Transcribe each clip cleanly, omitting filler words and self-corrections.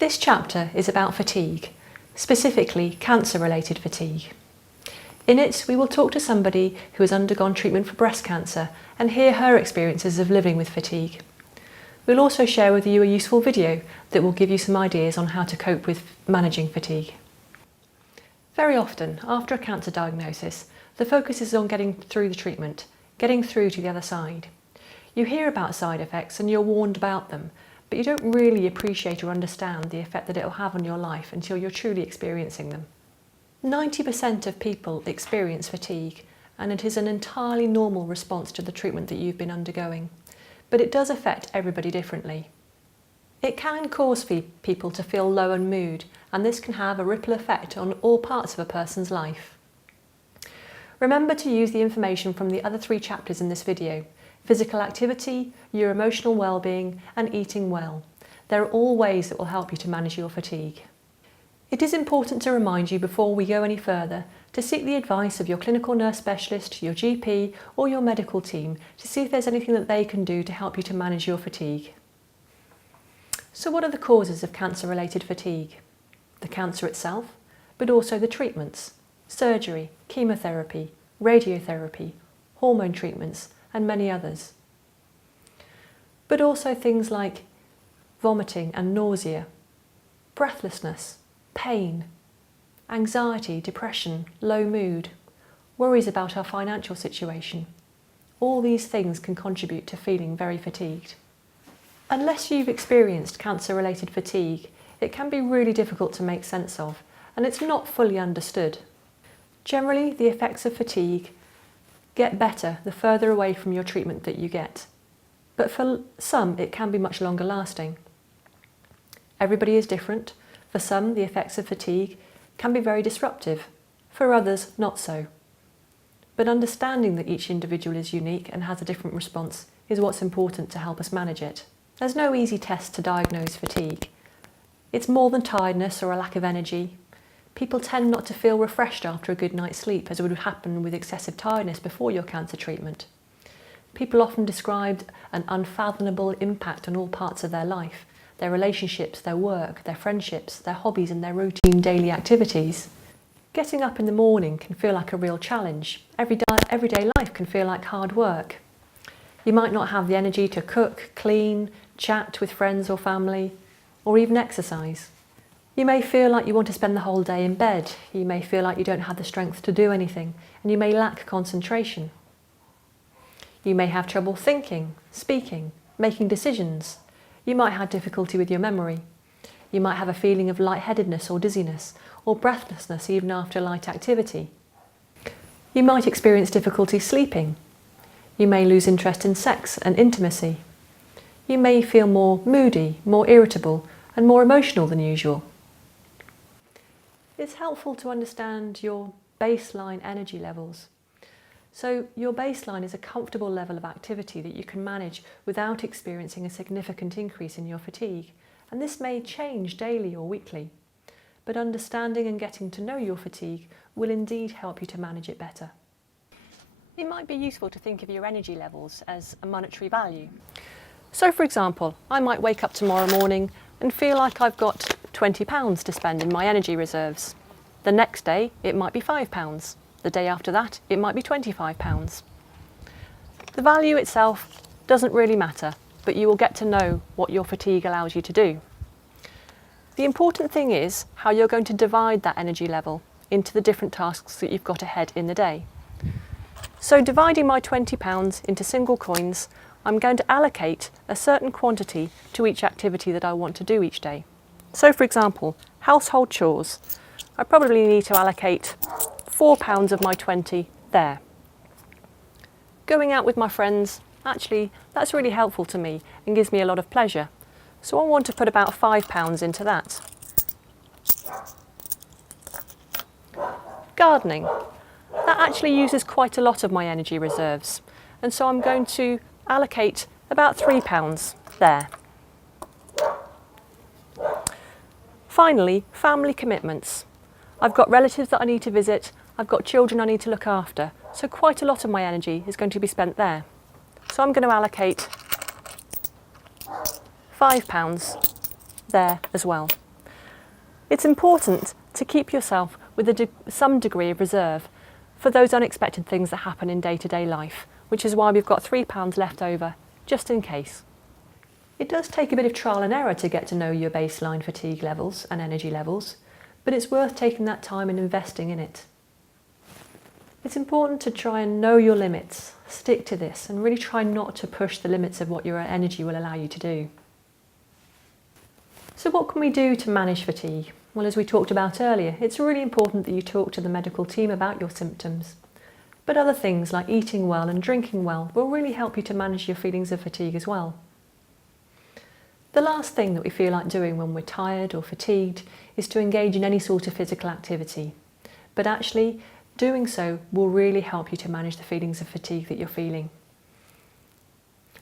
This chapter is about fatigue, specifically cancer-related fatigue. In it, we will talk to somebody who has undergone treatment for breast cancer and hear her experiences of living with fatigue. We'll also share with you a useful video that will give you some ideas on how to cope with managing fatigue. Very often, after a cancer diagnosis, the focus is on getting through the treatment, getting through to the other side. You hear about side effects and you're warned about them, but you don't really appreciate or understand the effect that it will have on your life until you're truly experiencing them. 90% of people experience fatigue, and it is an entirely normal response to the treatment that you've been undergoing, but it does affect everybody differently. It can cause people to feel low in mood, and this can have a ripple effect on all parts of a person's life. Remember to use the information from the other 3 chapters in this video: physical activity, your emotional well-being, and eating well. They're all ways that will help you to manage your fatigue. It is important to remind you before we go any further to seek the advice of your clinical nurse specialist, your GP, or your medical team to see if there's anything that they can do to help you to manage your fatigue. So what are the causes of cancer-related fatigue? The cancer itself, but also the treatments: surgery, chemotherapy, radiotherapy, hormone treatments, and many others. But also things like vomiting and nausea, breathlessness, pain, anxiety, depression, low mood, worries about our financial situation. All these things can contribute to feeling very fatigued. Unless you've experienced cancer-related fatigue, it can be really difficult to make sense of, and it's not fully understood. Generally, the effects of fatigue get better the further away from your treatment that you get, but for some it can be much longer lasting. Everybody is different. For some, the effects of fatigue can be very disruptive, for others not so. But understanding that each individual is unique and has a different response is what's important to help us manage it. There's no easy test to diagnose fatigue. It's more than tiredness or a lack of energy. People tend not to feel refreshed after a good night's sleep, as would happen with excessive tiredness before your cancer treatment. People often describe an unfathomable impact on all parts of their life: their relationships, their work, their friendships, their hobbies and their routine daily activities. Getting up in the morning can feel like a real challenge. Everyday life can feel like hard work. You might not have the energy to cook, clean, chat with friends or family, or even exercise. You may feel like you want to spend the whole day in bed. You may feel like you don't have the strength to do anything, and you may lack concentration. You may have trouble thinking, speaking, making decisions. You might have difficulty with your memory. You might have a feeling of lightheadedness or dizziness, or breathlessness even after light activity. You might experience difficulty sleeping. You may lose interest in sex and intimacy. You may feel more moody, more irritable, and more emotional than usual. It's helpful to understand your baseline energy levels. So your baseline is a comfortable level of activity that you can manage without experiencing a significant increase in your fatigue, and this may change daily or weekly. But understanding and getting to know your fatigue will indeed help you to manage it better. It might be useful to think of your energy levels as a monetary value. So for example, I might wake up tomorrow morning and feel like I've got £20 to spend in my energy reserves. The next day it might be £5. The day after that it might be £25. The value itself doesn't really matter, but you will get to know what your fatigue allows you to do. The important thing is how you're going to divide that energy level into the different tasks that you've got ahead in the day. So dividing my £20 into single coins, I'm going to allocate a certain quantity to each activity that I want to do each day. So for example, household chores. I probably need to allocate £4 of my 20 there. Going out with my friends, actually that's really helpful to me and gives me a lot of pleasure. So I want to put about £5 into that. Gardening. That actually uses quite a lot of my energy reserves, and so I'm going to allocate about £3 there. Finally, family commitments. I've got relatives that I need to visit, I've got children I need to look after, so quite a lot of my energy is going to be spent there. So I'm going to allocate £5 there as well. It's important to keep yourself with some degree of reserve for those unexpected things that happen in day-to-day life, which is why we've got £3 left over, just in case. It does take a bit of trial and error to get to know your baseline fatigue levels and energy levels, but it's worth taking that time and investing in it. It's important to try and know your limits, stick to this, and really try not to push the limits of what your energy will allow you to do. So what can we do to manage fatigue? Well, as we talked about earlier, it's really important that you talk to the medical team about your symptoms. But other things like eating well and drinking well will really help you to manage your feelings of fatigue as well. The last thing that we feel like doing when we're tired or fatigued is to engage in any sort of physical activity. But actually, doing so will really help you to manage the feelings of fatigue that you're feeling.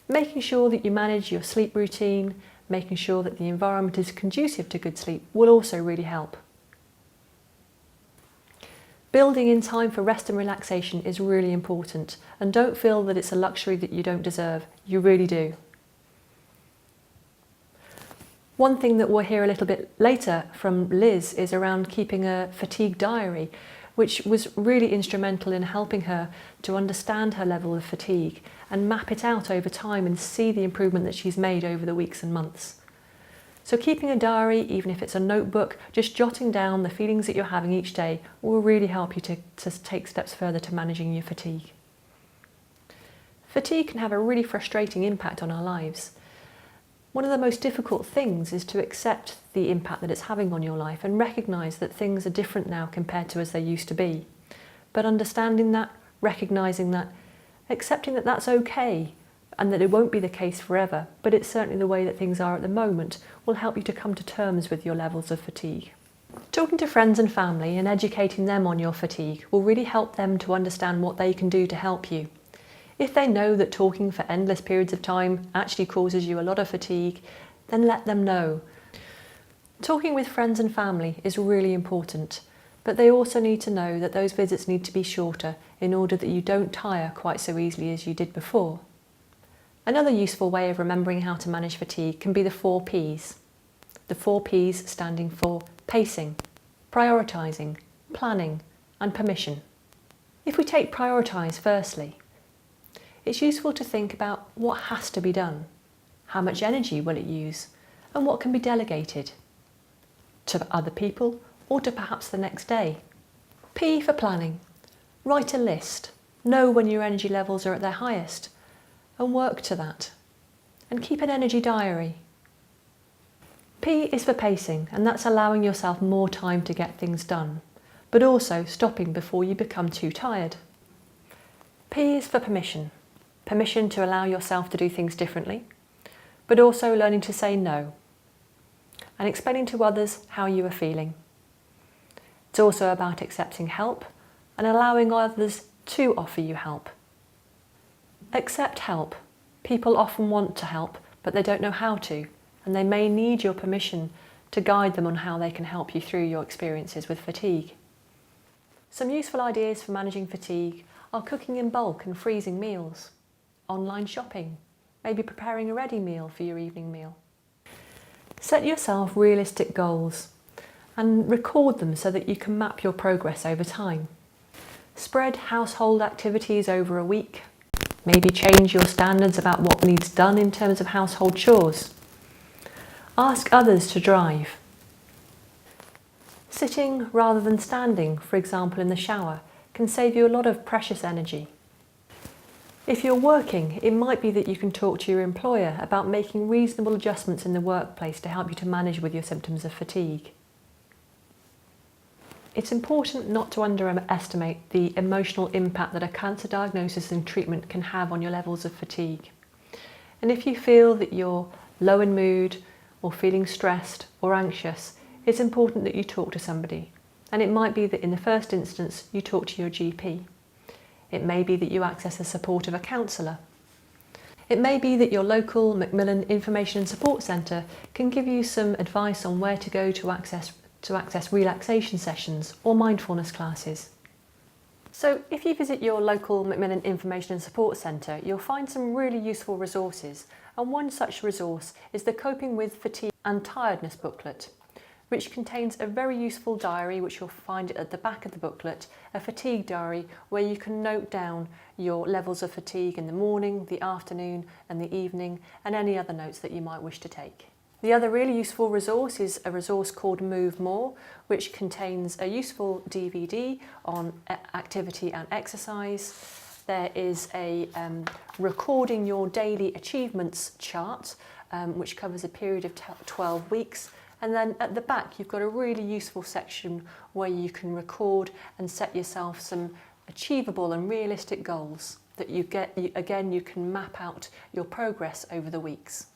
Making sure that you manage your sleep routine, making sure that the environment is conducive to good sleep will also really help. Building in time for rest and relaxation is really important, and don't feel that it's a luxury that you don't deserve. You really do. One thing that we'll hear a little bit later from Liz is around keeping a fatigue diary, which was really instrumental in helping her to understand her level of fatigue and map it out over time and see the improvement that she's made over the weeks and months. So keeping a diary, even if it's a notebook, just jotting down the feelings that you're having each day will really help you to take steps further to managing your fatigue. Fatigue can have a really frustrating impact on our lives. One of the most difficult things is to accept the impact that it's having on your life and recognise that things are different now compared to as they used to be. But understanding that, recognising that, accepting that that's okay and that it won't be the case forever, but it's certainly the way that things are at the moment, will help you to come to terms with your levels of fatigue. Talking to friends and family and educating them on your fatigue will really help them to understand what they can do to help you. If they know that talking for endless periods of time actually causes you a lot of fatigue, then let them know. Talking with friends and family is really important, but they also need to know that those visits need to be shorter in order that you don't tire quite so easily as you did before. Another useful way of remembering how to manage fatigue can be the 4 Ps. The 4 Ps standing for pacing, prioritising, planning and permission. If we take prioritise firstly, it's useful to think about what has to be done, how much energy will it use, and what can be delegated to other people or to perhaps the next day. P for planning. Write a list, know when your energy levels are at their highest, and work to that. And keep an energy diary. P is for pacing, and that's allowing yourself more time to get things done, but also stopping before you become too tired. P is for permission. Permission to allow yourself to do things differently, but also learning to say no and explaining to others how you are feeling. It's also about accepting help and allowing others to offer you help. Accept help. People often want to help, but they don't know how to, and they may need your permission to guide them on how they can help you through your experiences with fatigue. Some useful ideas for managing fatigue are cooking in bulk and freezing meals, online shopping, maybe preparing a ready meal for your evening meal. Set yourself realistic goals and record them so that you can map your progress over time. Spread household activities over a week. Maybe change your standards about what needs done in terms of household chores. Ask others to drive. Sitting rather than standing, for example in the shower, can save you a lot of precious energy. If you're working, it might be that you can talk to your employer about making reasonable adjustments in the workplace to help you to manage with your symptoms of fatigue. It's important not to underestimate the emotional impact that a cancer diagnosis and treatment can have on your levels of fatigue. And if you feel that you're low in mood or feeling stressed or anxious, it's important that you talk to somebody. And it might be that in the first instance you talk to your GP. It may be that you access the support of a counsellor. It may be that your local Macmillan Information and Support Centre can give you some advice on where to go to access relaxation sessions or mindfulness classes. So if you visit your local Macmillan Information and Support Centre, you'll find some really useful resources, and one such resource is the Coping with Fatigue and Tiredness booklet, which contains a very useful diary, which you'll find at the back of the booklet, a fatigue diary where you can note down your levels of fatigue in the morning, the afternoon and the evening, and any other notes that you might wish to take. The other really useful resource is a resource called Move More, which contains a useful DVD on activity and exercise. There is a recording your daily achievements chart, which covers a period of 12 weeks. And then at the back, you've got a really useful section where you can record and set yourself some achievable and realistic goals that you can map out your progress over the weeks.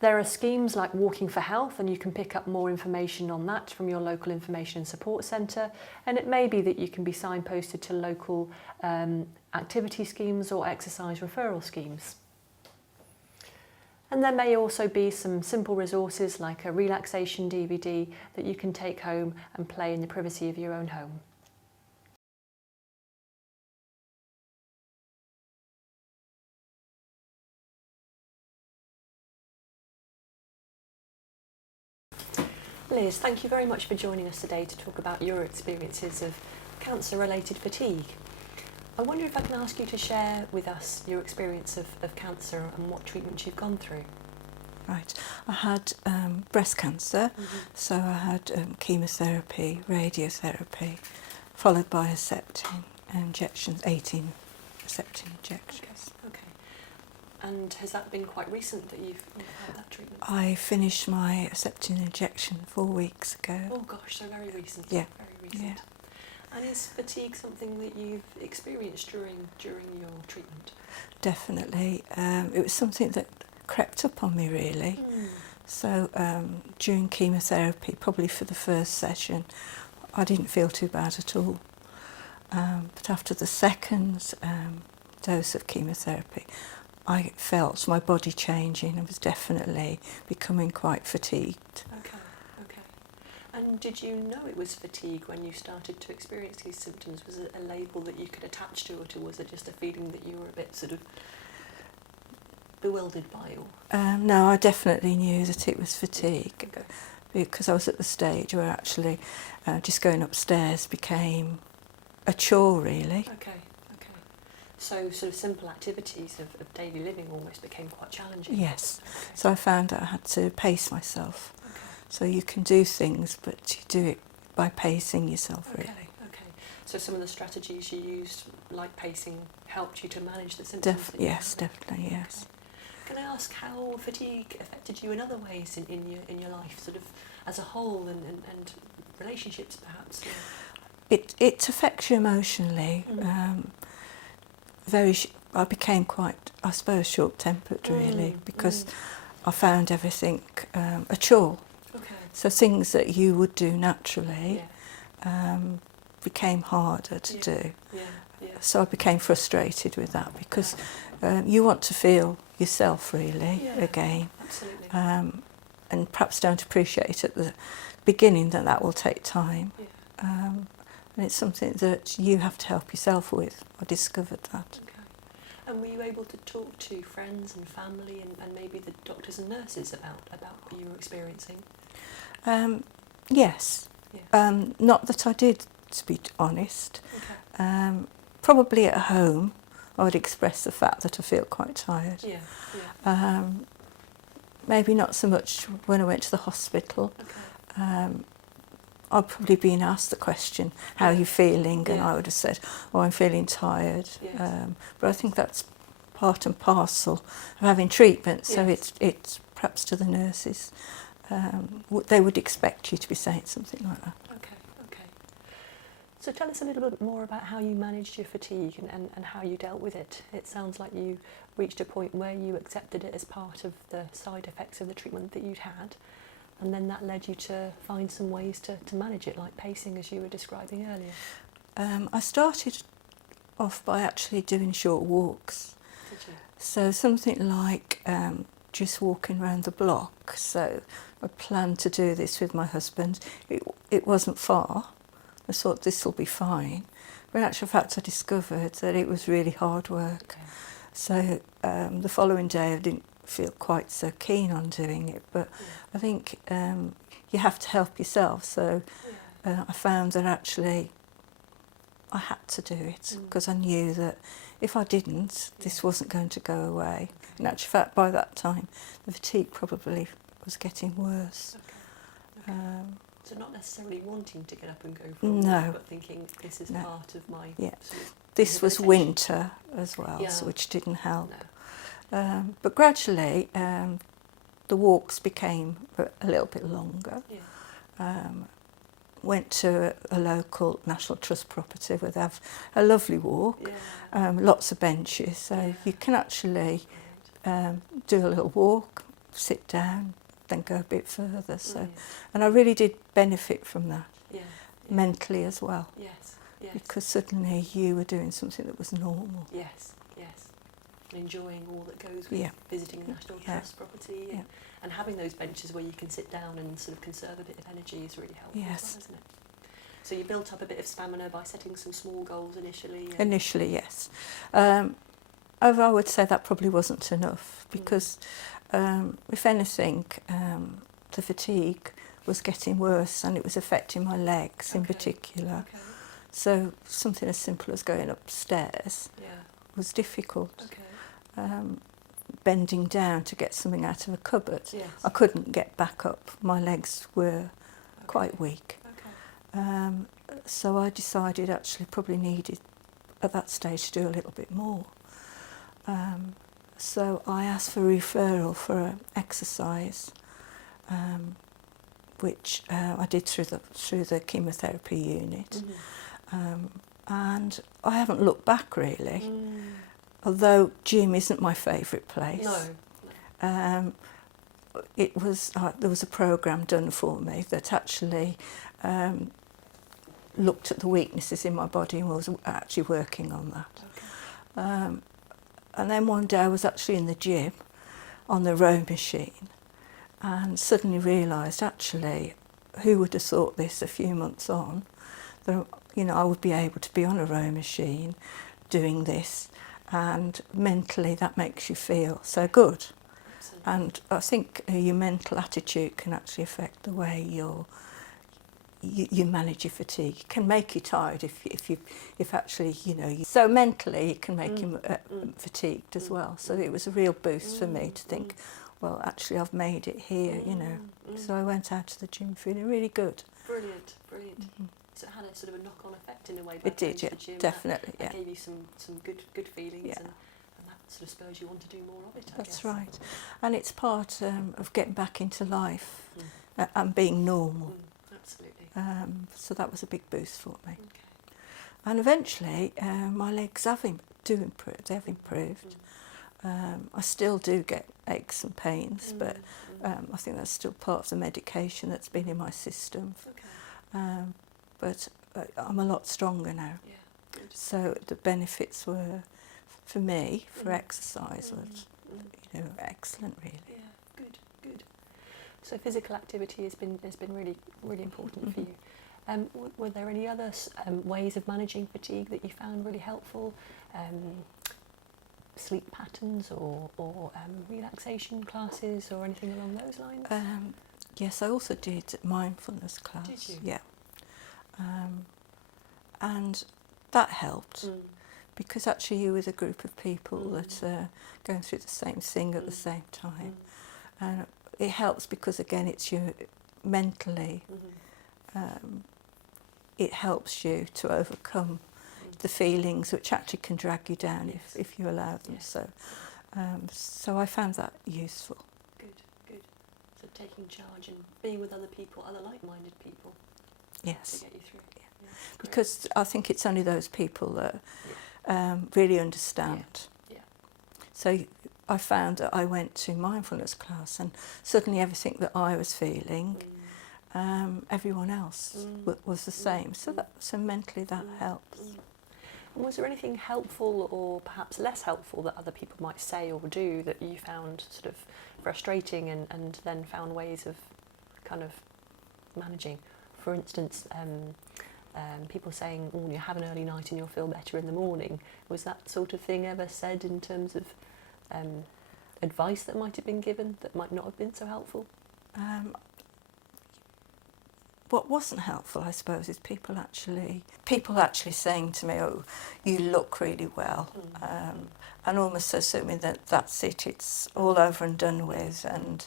There are schemes like Walking for Health, and you can pick up more information on that from your local information and support centre. And it may be that you can be signposted to local activity schemes or exercise referral schemes. And there may also be some simple resources like a relaxation DVD that you can take home and play in the privacy of your own home. Liz, thank you very much for joining us today to talk about your experiences of cancer-related fatigue. I wonder if I can ask you to share with us your experience of cancer and what treatments you've gone through. Right, I had breast cancer, so I had chemotherapy, radiotherapy, followed by Herceptin injections, 18 Herceptin injections. Okay. And has that been quite recent that you've had that treatment? I finished my Herceptin injection 4 weeks ago. Oh gosh, so very recent. Yeah. Very recent. Yeah. And is fatigue something that you've experienced during your treatment? Definitely. It was something that crept up on me really. So during chemotherapy, probably for the first session, I didn't feel too bad at all. But after the second dose of chemotherapy, I felt my body changing and was definitely becoming quite fatigued. Okay. And did you know it was fatigue when you started to experience these symptoms? Was it a label that you could attach to it, or was it just a feeling that you were a bit sort of bewildered by? No, I definitely knew that it was fatigue, Okay. because I was at the stage where actually just going upstairs became a chore really. Okay. So sort of simple activities of daily living almost became quite challenging. Yes, Okay. so I found that I had to pace myself. Okay. So you can do things, but you do it by pacing yourself really. Okay. So some of the strategies you used, like pacing, helped you to manage the symptoms? Yes, definitely, yes. Okay. Can I ask how fatigue affected you in other ways in your life, sort of as a whole, and relationships perhaps? Yeah. It affects you emotionally. I became quite, I suppose, short-tempered really, because I found everything a chore. Okay. So things that you would do naturally became harder to do. Yeah. So I became frustrated with that, because you want to feel yourself really again. Absolutely. And perhaps don't appreciate at the beginning that will take time. Yeah. And it's something that you have to help yourself with. I discovered that. Okay. And were you able to talk to friends and family and maybe the doctors and nurses about what you were experiencing? Yes. Yeah. Not that I did, to be honest. Okay. Probably at home I would express the fact that I feel quite tired. Yeah. Maybe not so much when I went to the hospital. Okay. I'd probably been asked the question, how are you feeling? And Yeah. I would have said, oh, I'm feeling tired. Yes. But I think that's part and parcel of having treatment, so Yes. it's perhaps to the nurses. They would expect you to be saying something like that. Okay. So tell us a little bit more about how you managed your fatigue and how you dealt with it. It sounds like you reached a point where you accepted it as part of the side effects of the treatment that you'd had, and then that led you to find some ways to manage it, like pacing, as you were describing earlier. I started off by actually doing short walks. Did you? So something like just walking around the block. So I planned to do this with my husband. It wasn't far. I thought this will be fine. But in actual fact, I discovered that it was really hard work. Okay. So the following day I didn't feel quite so keen on doing it. But I think you have to help yourself. So I found that actually I had to do it because I knew that if I didn't, this wasn't going to go away. In actual fact, by that time, the fatigue probably was getting worse. So not necessarily wanting to get up and go for a No. walk, but thinking this is part of my... Yeah. Sort of This was rehabilitation. winter as well, so Yeah. which didn't help. No. But gradually, the walks became a little bit longer. Yeah. Went to a local National Trust property where they have a lovely walk, Yeah. lots of benches, so Yeah. you can actually Right. do a little walk, sit down, then go a bit further. So, Brilliant. and I really did benefit from that Yeah. mentally as well, Yes. Yes. because suddenly you were doing something that was normal. Yes. Yes. And enjoying all that goes with Yeah. visiting a National Yeah. Trust property Yeah. and having those benches where you can sit down and sort of conserve a bit of energy is really helpful Yes. as well, isn't it? So you built up a bit of stamina by setting some small goals initially. And Initially, yes. Although I would say that probably wasn't enough because, if anything, the fatigue was getting worse and it was affecting my legs in Okay. particular. Okay. So something as simple as going upstairs Yeah. was difficult. Okay. Bending down to get something out of a cupboard, Yes. I couldn't get back up. My legs were quite weak. Okay. So I decided actually probably needed at that stage to do a little bit more. So I asked for referral for an exercise, which I did through the chemotherapy unit, and I haven't looked back really. Although gym isn't my favourite place. No. It was there was a programme done for me that actually looked at the weaknesses in my body and was actually working on that. Okay. And then one day I was actually in the gym on the row machine and suddenly realised actually, who would have thought this a few months on, that I would be able to be on a row machine doing this, and mentally that makes you feel so good. Absolutely. And I think your mental attitude can actually affect the way you manage your fatigue. It can make you tired if actually so mentally it can make you fatigued as well. So it was a real boost for me to think, well, actually I've made it here. So I went out to the gym feeling really good. Brilliant. Brilliant. So it had a sort of a knock-on effect in a way. By It did, going to yeah, the gym. definitely, That yeah. gave you some good feelings, Yeah. and that sort of spurs you on to do more of it. I That's guess. right. And it's part of getting back into life and being normal. Absolutely. So that was a big boost for me. Okay. And eventually, my legs have improved. They've improved. I still do get aches and pains, but I think that's still part of the medication that's been in my system. Okay. But I'm a lot stronger now. Yeah. Good. So the benefits were, for me, for exercise, was excellent, really. Yeah. Good. Good. So physical activity has been really important for you. Were there any other ways of managing fatigue that you found really helpful? Sleep patterns or relaxation classes or anything along those lines? Yes, I also did mindfulness class. Did you? Yeah. And that helped because actually you were with a group of people that are going through the same thing at the same time. And it helps because, again, it's you mentally, it helps you to overcome the feelings which actually can drag you down if you allow them. Yes. So I found that useful. Good. So taking charge and being with other people, other like-minded people, Yes. to get you through. Yeah. Because I think it's only those people that really understand. Yeah. So I found that I went to mindfulness class and suddenly everything that I was feeling, everyone else was the same. So mentally that helps. And was there anything helpful or perhaps less helpful that other people might say or do that you found sort of frustrating and then found ways of kind of managing? For instance, people saying, oh, you have an early night and you'll feel better in the morning. Was that sort of thing ever said in terms of advice that might have been given that might not have been so helpful? what wasn't helpful, I suppose, is people actually saying to me, "Oh, you look really well," and almost assuming that that's it, it's all over and done with, and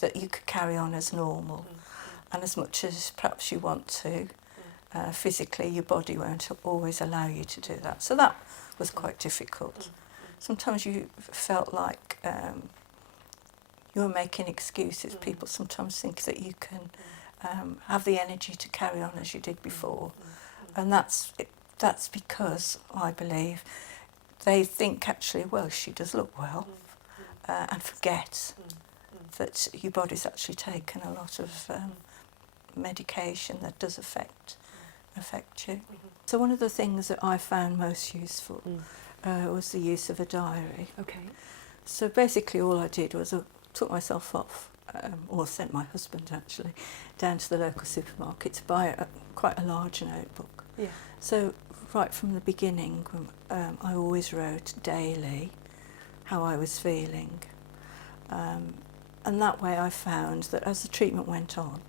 that you could carry on as normal. And as much as perhaps you want to, physically, your body won't always allow you to do that. So that was quite difficult. Sometimes you felt like you were making excuses. People sometimes think that you can have the energy to carry on as you did before, and that's because, I believe, they think actually, well, she does look well, and forget that your body's actually taken a lot of medication that does affect you. So one of the things that I found most useful was the use of a diary. Okay. So basically all I did was I took myself off, or sent my husband actually, down to the local supermarket to buy quite a large notebook. Yeah. So right from the beginning, I always wrote daily how I was feeling. And that way I found that as the treatment went on,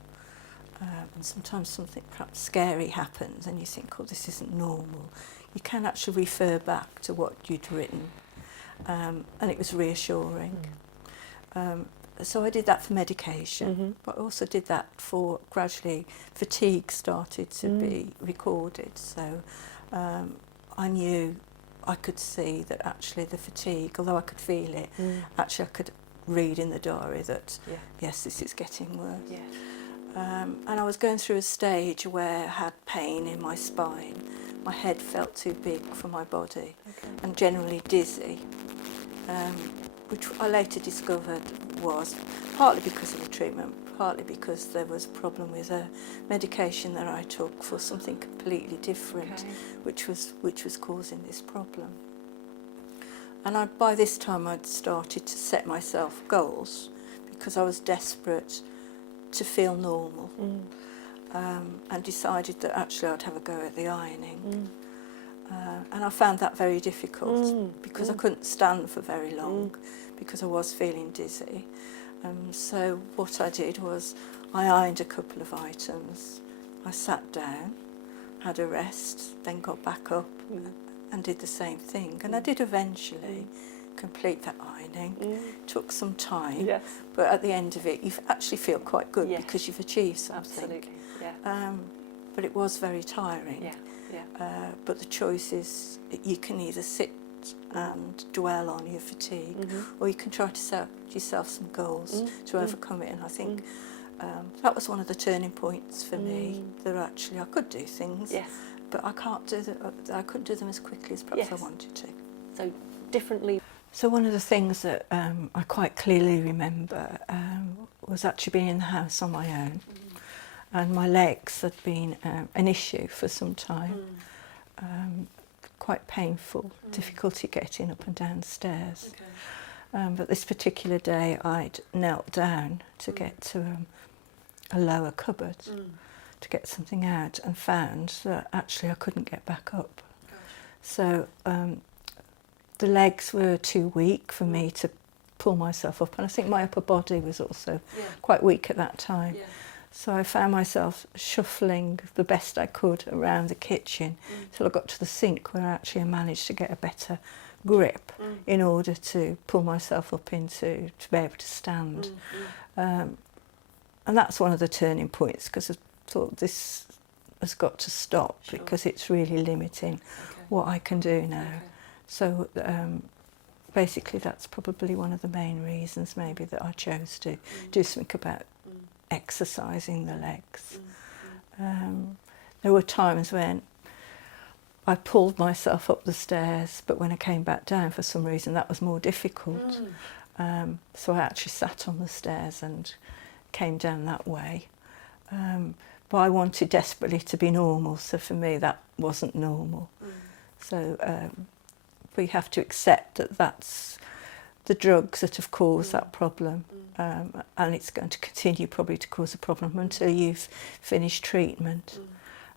and sometimes something perhaps scary happens and you think, oh, this isn't normal, you can actually refer back to what you'd written, and it was reassuring. So I did that for medication, but I also did that for gradually fatigue started to be recorded. So I knew, I could see that actually the fatigue, although I could feel it, actually I could read in the diary that, yes, this is getting worse. Yeah. And I was going through a stage where I had pain in my spine. My head felt too big for my body, and generally dizzy, which I later discovered was partly because of the treatment, partly because there was a problem with a medication that I took for something completely different, which was causing this problem. And by this time I'd started to set myself goals because I was desperate to feel normal, and decided that actually I'd have a go at the ironing. And I found that very difficult because I couldn't stand for very long because I was feeling dizzy. So what I did was I ironed a couple of items, I sat down, had a rest, then got back up and did the same thing. And I did eventually complete that ironing. Took some time, but at the end of it you actually feel quite good because you've achieved something. Absolutely. Yeah. But it was very tiring. Yeah. Yeah. But the choice is you can either sit and dwell on your fatigue, or you can try to set yourself some goals to overcome it. And I think that was one of the turning points for me, that actually I could do things, but I couldn't do them as quickly as perhaps I wanted to. So differently. So one of the things that I quite clearly remember was actually being in the house on my own, and my legs had been an issue for some time, quite painful, difficulty getting up and down stairs. But this particular day I'd knelt down to get to a lower cupboard to get something out, and found that actually I couldn't get back up. So the legs were too weak for me to pull myself up, and I think my upper body was also quite weak at that time. So I found myself shuffling the best I could around the kitchen till I got to the sink, where actually I managed to get a better grip in order to pull myself up to be able to stand. And that's one of the turning points, because I thought this has got to stop, because it's really limiting what I can do now. So basically that's probably one of the main reasons maybe that I chose to do something about exercising the legs. There were times when I pulled myself up the stairs, but when I came back down, for some reason that was more difficult. So I actually sat on the stairs and came down that way. But I wanted desperately to be normal, so for me that wasn't normal. So we have to accept that that's the drugs that have caused that problem, and it's going to continue probably to cause a problem until you've finished treatment.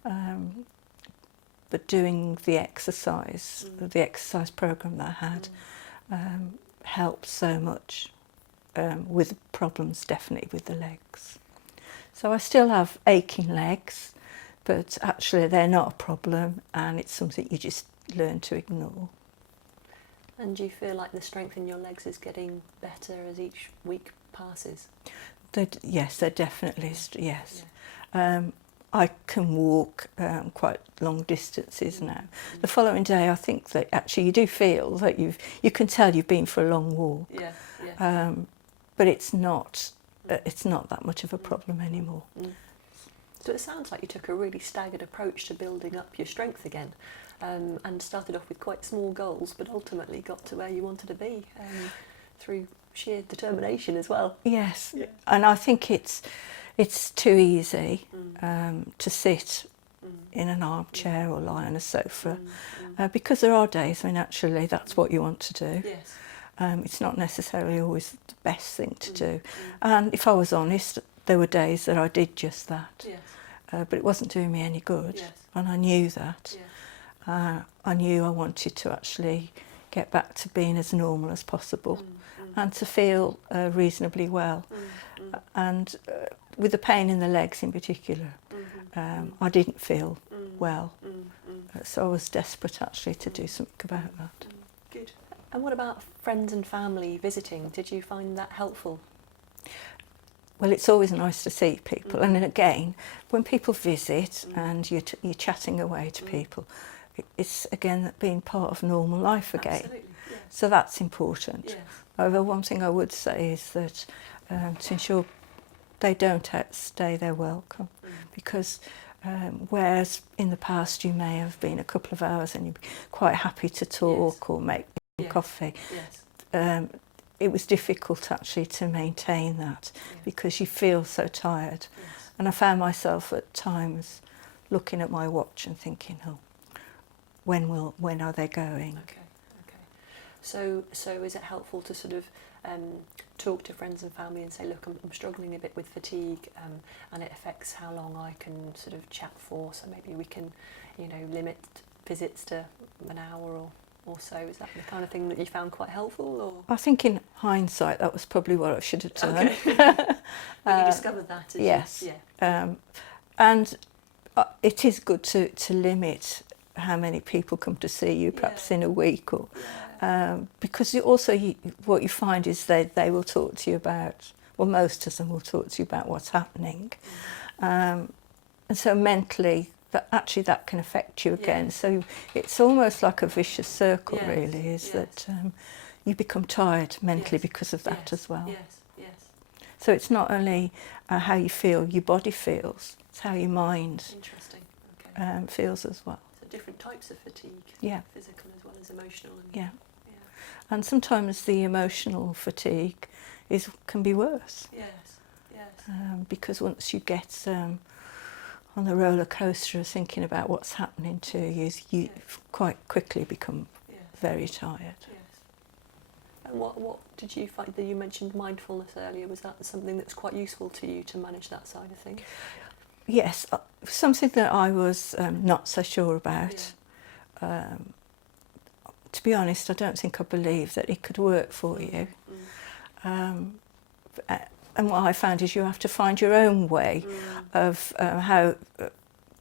But doing the exercise program that I had, helped so much with problems, definitely with the legs. So I still have aching legs, but actually they're not a problem, and it's something you just learn to ignore. And do you feel like the strength in your legs is getting better as each week passes? Yes, they're definitely, yes. I can walk quite long distances now. The following day, I think that actually you do feel that you can tell you've been for a long walk. Yeah, yeah. But it's not that much of a problem anymore. So it sounds like you took a really staggered approach to building up your strength again, and started off with quite small goals, but ultimately got to where you wanted to be through sheer determination as well. Yes, yeah. And I think it's too easy to sit in an armchair or lie on a sofa because there are days when actually that's what you want to do. Yes. It's not necessarily always the best thing to do. And if I was honest, there were days that I did just that. Yes. But it wasn't doing me any good. Yes. And I knew that. Yes. I knew I wanted to actually get back to being as normal as possible and to feel reasonably well. And with the pain in the legs in particular, I didn't feel well. So I was desperate actually to do something about that. Good. And what about friends and family visiting? Did you find that helpful? Well, it's always nice to see people. And then again, when people visit and you're chatting away to people, it's again being part of normal life again. Absolutely, yes. So that's important. Yes. However, one thing I would say is that to ensure they don't outstay their welcome, because whereas in the past you may have been a couple of hours and you'd be quite happy to talk or make coffee, it was difficult actually to maintain that because you feel so tired. And I found myself at times looking at my watch and thinking, oh, when are they going? Okay. So is it helpful to sort of talk to friends and family and say, look, I'm struggling a bit with fatigue, and it affects how long I can sort of chat for, so maybe we can, limit visits to an hour or so. Is that the kind of thing that you found quite helpful? Or? I think in hindsight that was probably what I should have done. Okay. But you discovered that, yes. And it is good to limit how many people come to see you, perhaps in a week, or because what you find is they will talk to you about, well, most of them will talk to you about what's happening, and so mentally that can affect you again. So it's almost like a vicious circle, really, is that you become tired mentally because of that as well. Yes. So it's not only how you feel, your body feels, it's how your mind feels as well. So different types of fatigue, physical as well as emotional. And sometimes the emotional fatigue can be worse. Yes. Because once you get on the roller coaster of thinking about what's happening to you, you quite quickly become very tired. And what did you find? That you mentioned mindfulness earlier. Was that something that's quite useful to you to manage that side of things? Yes, something that I was not so sure about. To be honest, I don't think I believed that it could work for you. And what I found is you have to find your own way of how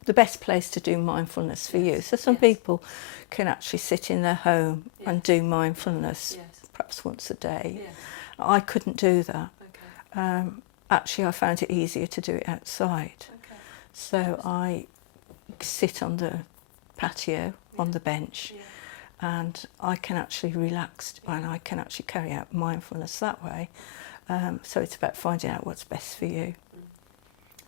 the best place to do mindfulness for you. So some people can actually sit in their home and do mindfulness perhaps once a day. I couldn't do that. Actually, I found it easier to do it outside. So I sit on the patio, on the bench, and I can actually relax and I can actually carry out mindfulness that way. So it's about finding out what's best for you.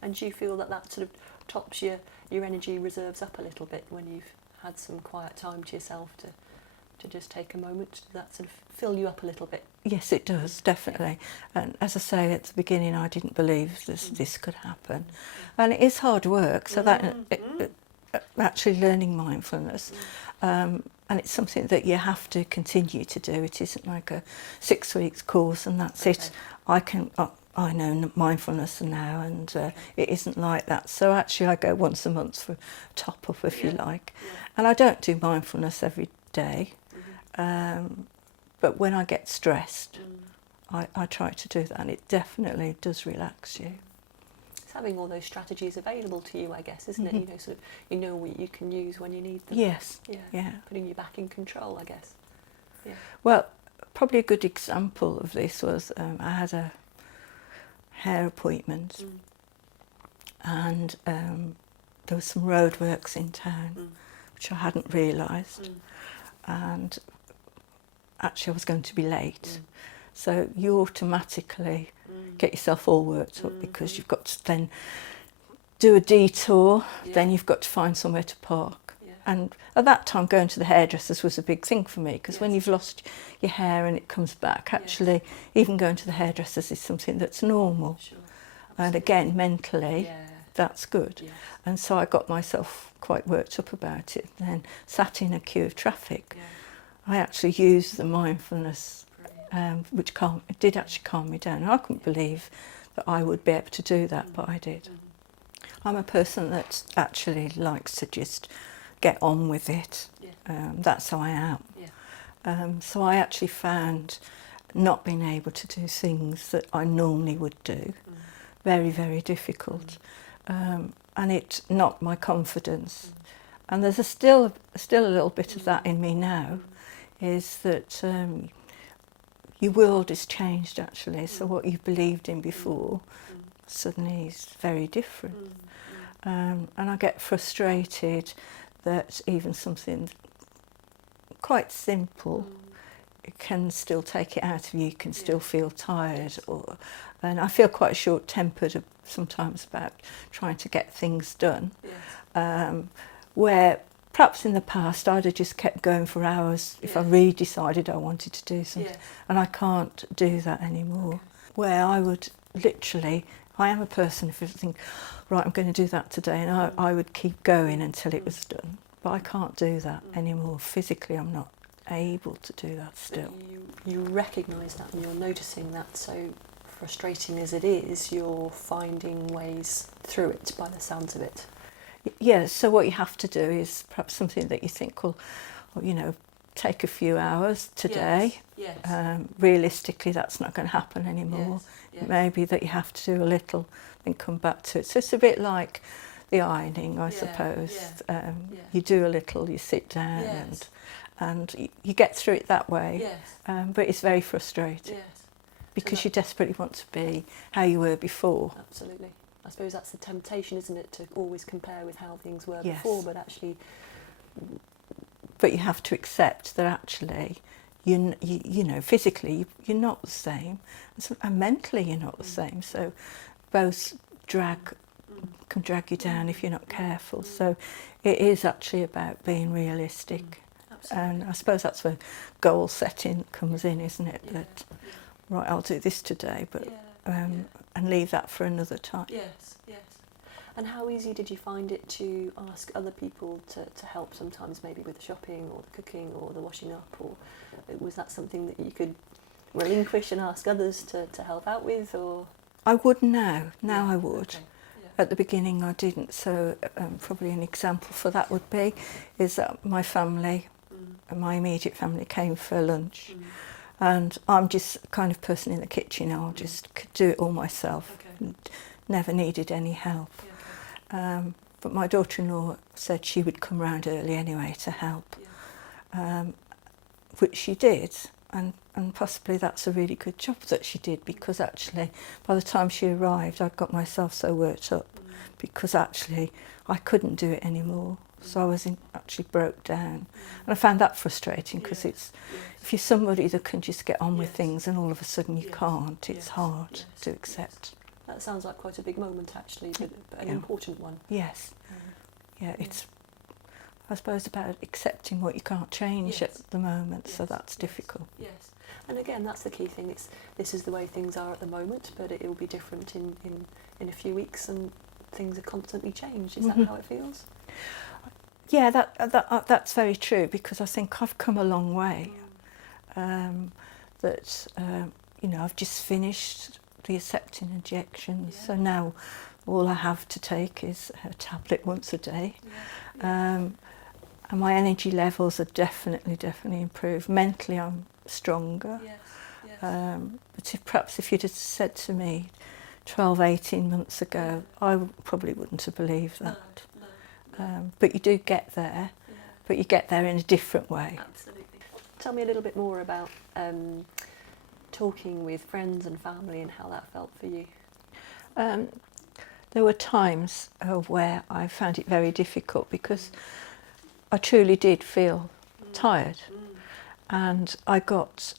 And do you feel that sort of tops your energy reserves up a little bit when you've had some quiet time to yourself to just take a moment? Does that sort of fill you up a little bit? Yes, it does, definitely. And as I say, at the beginning I didn't believe this could happen. And it is hard work, so that actually learning mindfulness, and it's something that you have to continue to do. It isn't like a 6 weeks course and that's it. I know mindfulness now, and it isn't like that. So actually I go once a month for a top up, if you like. And I don't do mindfulness every day, but when I get stressed, I try to do that, and it definitely does relax you. It's having all those strategies available to you, I guess, isn't it? You know, sort of, you know what you can use when you need them. Yes. Yeah. Yeah. Putting you back in control, I guess. Yeah. Well, probably a good example of this was I had a hair appointment, and there was some roadworks in town, which I hadn't realised, and actually I was going to be late. So you automatically get yourself all worked up because you've got to then do a detour, then you've got to find somewhere to park. And at that time, going to the hairdressers was a big thing for me, because when you've lost your hair and it comes back, actually, even going to the hairdressers is something that's normal. Sure. And again, mentally, Yeah. that's good. Yes. And so I got myself quite worked up about it. Then sat in a queue of traffic, Yeah. I actually used the mindfulness, which did actually calm me down. I couldn't believe that I would be able to do that, but I did. I'm a person that actually likes to just get on with it. That's how I am. So I actually found not being able to do things that I normally would do very, very difficult. And it knocked my confidence. And there's still a little bit of that in me now, is that your world has changed actually. So what you believed in before suddenly is very different. And I get frustrated that even something quite simple can still take it out of you. You can still feel tired, and I feel quite short-tempered sometimes about trying to get things done. Where perhaps in the past I'd have just kept going for hours if I really decided I wanted to do something, and I can't do that anymore. Where I would literally, I am a person, if I think, right, I'm going to do that today, and I would keep going until it was done. But I can't do that anymore. Physically, I'm not able to do that still. You recognise that and you're noticing that, so frustrating as it is, you're finding ways through it by the sounds of it. Yeah, so what you have to do is perhaps something that you think will, you know, take a few hours today. Yes. Realistically, that's not going to happen anymore. Yes. Maybe that you have to do a little and come back to it. So it's a bit like the ironing, I suppose. You do a little, you sit down, and you get through it that way. But it's very frustrating because you desperately want to be how you were before. Absolutely. I suppose that's the temptation, isn't it, to always compare with how things were before, but actually... But you have to accept that actually, you know, physically you're not the same, and mentally you're not the same. So both can drag you down if you're not careful. So it is actually about being realistic. And I suppose that's where goal setting comes in, isn't it? That, right, I'll do this today, but and leave that for another time. Yes. And how easy did you find it to ask other people to help sometimes, maybe with the shopping or the cooking or the washing up, or was that something that you could relinquish and ask others to help out with? Or I would now. I would. Okay. At the beginning I didn't, so probably an example for that would be is that my family, my immediate family, came for lunch, and I'm just the kind of person in the kitchen, I'll just do it all myself. Never needed any help. But my daughter-in-law said she would come round early anyway to help, which she did, and possibly that's a really good job that she did, because actually by the time she arrived I'd got myself so worked up because actually I couldn't do it anymore. So I was actually broke down, and I found that frustrating because it's if you're somebody that can just get on with things and all of a sudden you can't, it's hard to accept. That sounds like quite a big moment actually, but an important one. Yes. It's, I suppose, about accepting what you can't change at the moment, so that's difficult. Yes, and again, that's the key thing. This is the way things are at the moment, but it will be different in a few weeks, and things are constantly changed. Is that how it feels? Yeah, that's very true, because I think I've come a long way. You know, I've just finished the Herceptin injections, so now all I have to take is a tablet once a day. And my energy levels are definitely improved. Mentally I'm stronger. But perhaps if you'd have said to me 12, 18 months ago, probably wouldn't have believed that. No. But you do get there, Yeah. but you get there in a different way. Absolutely. Tell me a little bit more about talking with friends and family and how that felt for you. There were times where I found it very difficult because I truly did feel tired, and I got,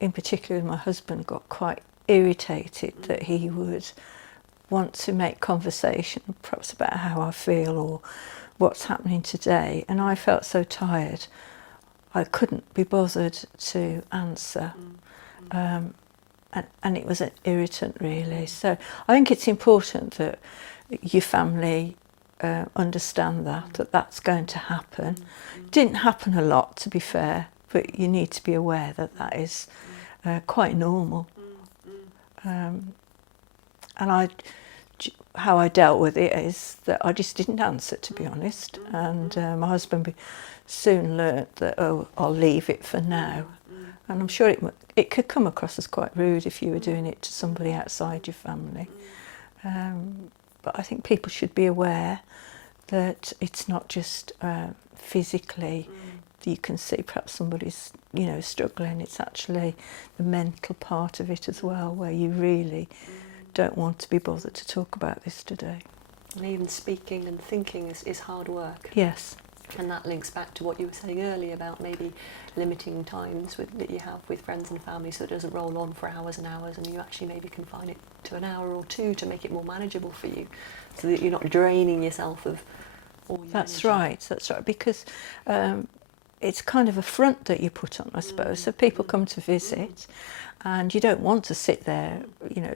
in particular my husband, got quite irritated that he would want to make conversation perhaps about how I feel or what's happening today, and I felt so tired I couldn't be bothered to answer. And it was an irritant, really. So I think it's important that your family understand that that's going to happen. Didn't happen a lot, to be fair, but you need to be aware that that is quite normal. And how I dealt with it is that I just didn't answer, to be honest. And my husband soon learnt that, oh, I'll leave it for now. And I'm sure it could come across as quite rude if you were doing it to somebody outside your family. But I think people should be aware that it's not just physically you can see perhaps somebody's, struggling. It's actually the mental part of it as well, where you really don't want to be bothered to talk about this today. And even speaking and thinking is hard work. Yes. And that links back to what you were saying earlier about maybe limiting times that you have with friends and family so it doesn't roll on for hours and hours, and you actually maybe confine it to an hour or two to make it more manageable for you, so that you're not draining yourself of all your That's energy. right, because it's kind of a front that you put on, I suppose. So people come to visit and you don't want to sit there,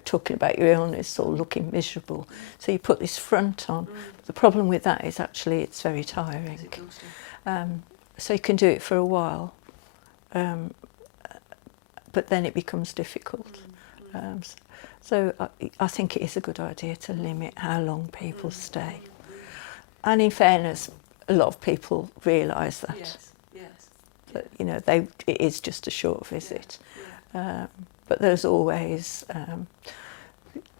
talking about your illness or looking miserable. So you put this front on. The problem with that is actually it's very tiring. It's exhausting. So you can do it for a while, but then it becomes difficult. So I think it is a good idea to limit how long people stay. And in fairness, a lot of people realise that. Yes. That it is just a short visit. But there's always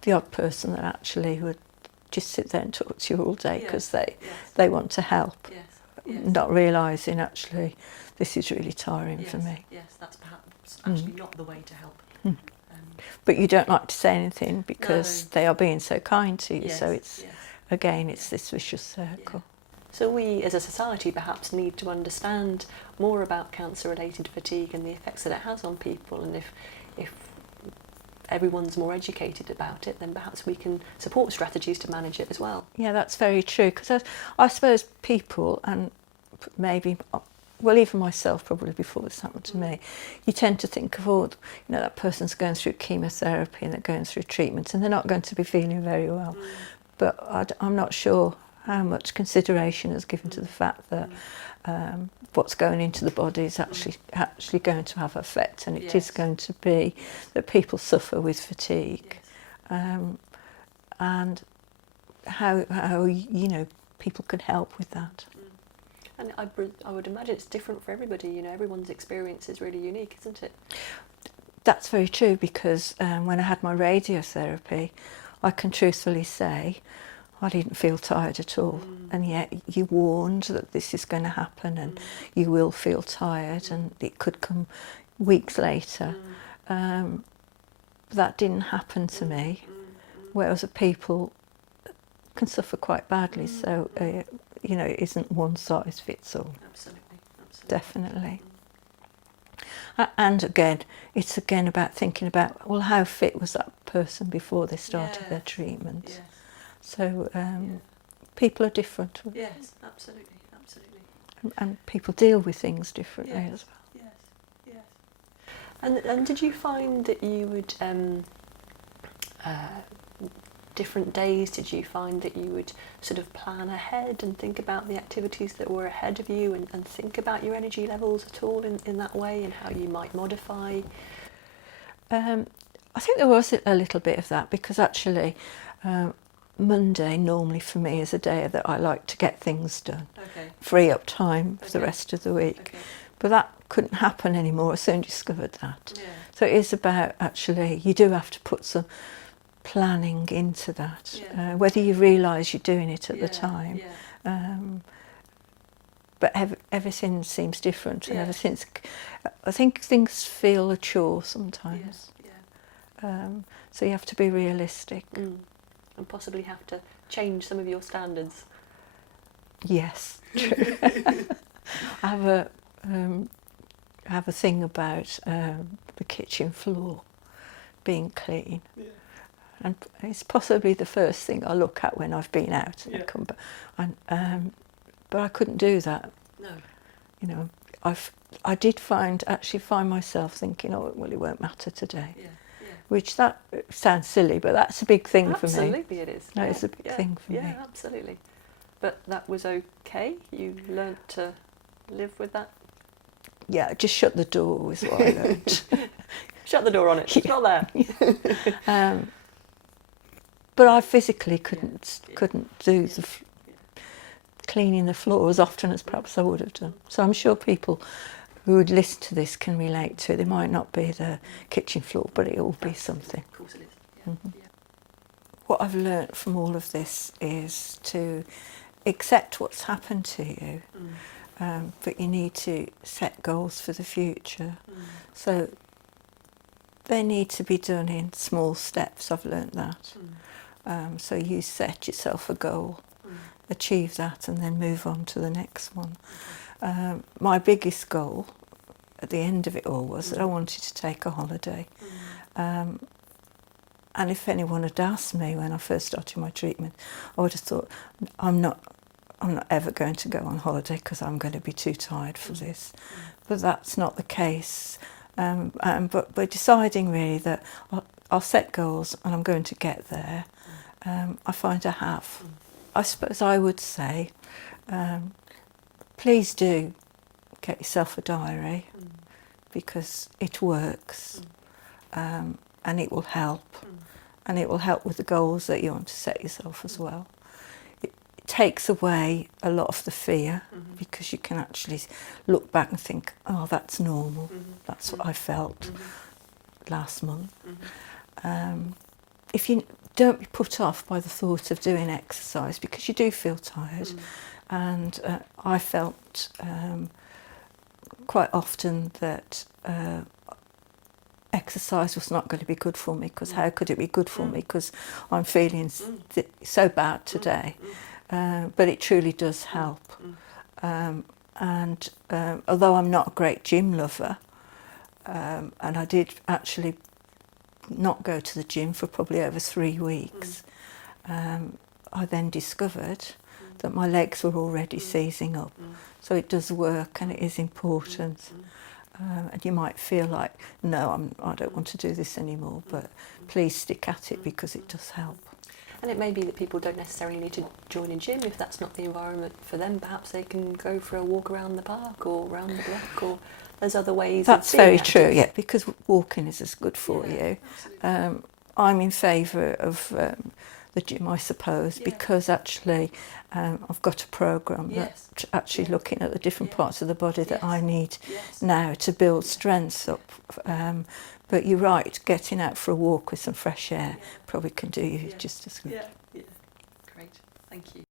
the odd person that actually would just sit there and talk to you all day because they want to help, not realising actually this is really tiring for me. Yes, that's perhaps actually not the way to help. But you don't like to say anything because they are being so kind to you. Yes, So it's again, it's this vicious circle. So we as a society perhaps need to understand more about cancer-related fatigue and the effects that it has on people, and if everyone's more educated about it, then perhaps we can support strategies to manage it as well. Yeah, that's very true, because I suppose people, and maybe, well, even myself probably before this happened to me, you tend to think of, that person's going through chemotherapy and they're going through treatment and they're not going to be feeling very well. But I'm not sure how much consideration is given to the fact that what's going into the body is actually going to have effect, and it is going to be that people suffer with fatigue, and how people can help with that. And I would imagine it's different for everybody. Everyone's experience is really unique, isn't it? That's very true, because when I had my radiotherapy, I can truthfully say I didn't feel tired at all. And yet you warned that this is going to happen and you will feel tired, and it could come weeks later. That didn't happen to me, whereas people can suffer quite badly. So, it isn't one size fits all. Absolutely. Definitely. And again, it's about thinking about, well, how fit was that person before they started their treatment? Yes. So people are different. Yes, absolutely. And people deal with things differently as well. Yes. And did you find that you would different days? Did you find that you would sort of plan ahead and think about the activities that were ahead of you, and think about your energy levels at all in that way, and how you might modify? I think there was a little bit of that, because actually Monday normally for me is a day that I like to get things done, free up time for the rest of the week. But that couldn't happen anymore. I soon discovered that. So it is about, actually, you do have to put some planning into that, Yeah. whether you realise you're doing it at the Yeah, time. yeah. But everything seems different, and Yeah. everything's. I think things feel a chore sometimes. Yeah. So you have to be realistic. And possibly have to change some of your standards. Yes, true. I have a thing about the kitchen floor being clean, and it's possibly the first thing I look at when I've been out and I come back. And but I couldn't do that. No. You know, I did find myself thinking, oh well, it won't matter today. Yeah. Yeah. Which that sounds silly, but that's a big thing for me. Absolutely, it is. No, it's a big thing for me. Yeah, absolutely. But that was okay. You learnt to live with that. Yeah, just shut the door was what I learned. Shut the door on it. It's not there. But I physically couldn't do the cleaning the floor as often as perhaps I would have done. So I'm sure people who would listen to this can relate to it. It might not be the kitchen floor, but it will be something. Of course it is. Yeah. Mm-hmm. What I've learnt from all of this is to accept what's happened to you, but you need to set goals for the future. So they need to be done in small steps. I've learnt that. So you set yourself a goal, achieve that, and then move on to the next one. My biggest goal at the end of it all was that I wanted to take a holiday. And if anyone had asked me when I first started my treatment, I would have thought, I'm not ever going to go on holiday because I'm going to be too tired for this. But that's not the case. But we're deciding really that I'll set goals and I'm going to get there. I find I have. I suppose I would say, please do get yourself a diary because it works, and it will help. And it will help with the goals that you want to set yourself as well. It takes away a lot of the fear because you can actually look back and think, oh, that's normal. That's what I felt last month. If you don't be put off by the thought of doing exercise because you do feel tired, and I felt quite often that exercise was not going to be good for me because how could it be good for me because I'm feeling so bad today, but it truly does help. And although I'm not a great gym lover, and I did actually not go to the gym for probably over 3 weeks, I then discovered that my legs were already seizing up. So it does work and it is important. And you might feel like, no, I don't want to do this anymore, but please stick at it because it does help. And it may be that people don't necessarily need to join a gym if that's not the environment for them. Perhaps they can go for a walk around the park or around the block, or there's other ways. That's of being very active. true, yeah, because walking is as good for you. Absolutely. I'm in favour of the gym, I suppose, because actually I've got a programme that's actually looking at the different parts of the body that I need now to build strength up. But you're right, getting out for a walk with some fresh air probably can do you just as good. Yeah. Great. Thank you.